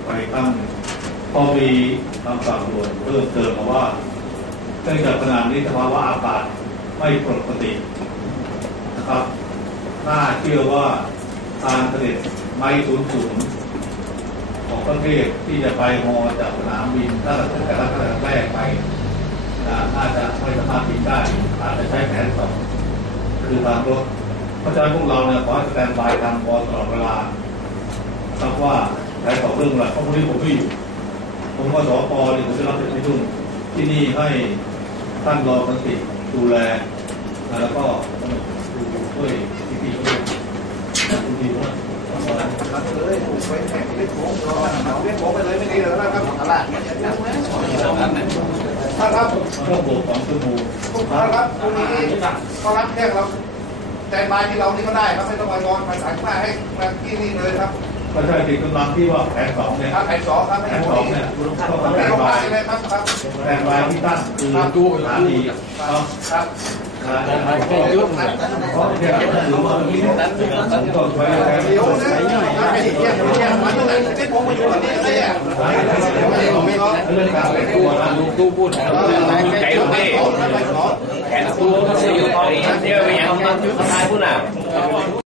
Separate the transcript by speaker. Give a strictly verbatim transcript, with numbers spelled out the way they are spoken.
Speaker 1: ไปตั้งพอมีคำสั่งด่วนเพิ่มเติมมาว่าเนื่องจากขณะนี้สภาวะอากาศไม่ปกตินะครับน่าเชื่อว่าการเสด็จไม้ศูนย์ศูนย์ของประเทศที่จะไปฮอจากสนามบินถ้าตั้งแต่ตั้งแต่แรกไปน่าจะไม่สามารถบินได้อาจจะใช้แผนสองคือทางรถเพราะฉะนั้นพวกเราเนี่ยขอให้สแตนบายทางบอลตลอดเวลาครับว่าแผนสองเรื่องอะไรเพราะพวกนี้ผมไม่อยู่ผมว่าสปเนี่ยผมจะรับเป็นที่นู่นที่นี่ให้ท่านรอสันติดูแลแล้วก็ช่วยพี่ๆด้วยคุณดีว่า
Speaker 2: ครับเลยไปแข่งเล่นโค้งรอเอาเล่นโค้งไปเลยไม่ดีเลยนะครับตลาดเนี่ยท่านครับ
Speaker 1: ต้องบวกสองชั่วโมง
Speaker 2: ท่านครับตรงนี้ก็รับแค่เราแต่บายที่เรานี่ก็ได้ครับไม่ต้องมารอภาษามาให้มาที่นี่เลยครับ
Speaker 1: ก็ใช่ติดกำลังที่ว่าแผนสองเนี่ย
Speaker 2: แผนสองครับ
Speaker 1: แผนสองเนี่ยต้องทำแผนบาย
Speaker 2: เลยครับครับ
Speaker 1: แผนบายที่ตั้งคือดูสถานี
Speaker 2: ครับ
Speaker 1: แค่ยุ่งเพราะแค่ถือว่ามีตั้งตั้งต้นไปแค่
Speaker 2: เดี๋ยวนะไม่ได้เที่ยงไม่เที่ยงมันตั้งแต่ผมมาอยู่ตรงนี้เลยอ่ะ
Speaker 1: เรื่องการไปดูนะ
Speaker 3: ดูดูพูดใจลูกเต้แขนตัวเขาเสียอยู่ตอนนี้เดี๋ยวไปยังทำทายผู้หนา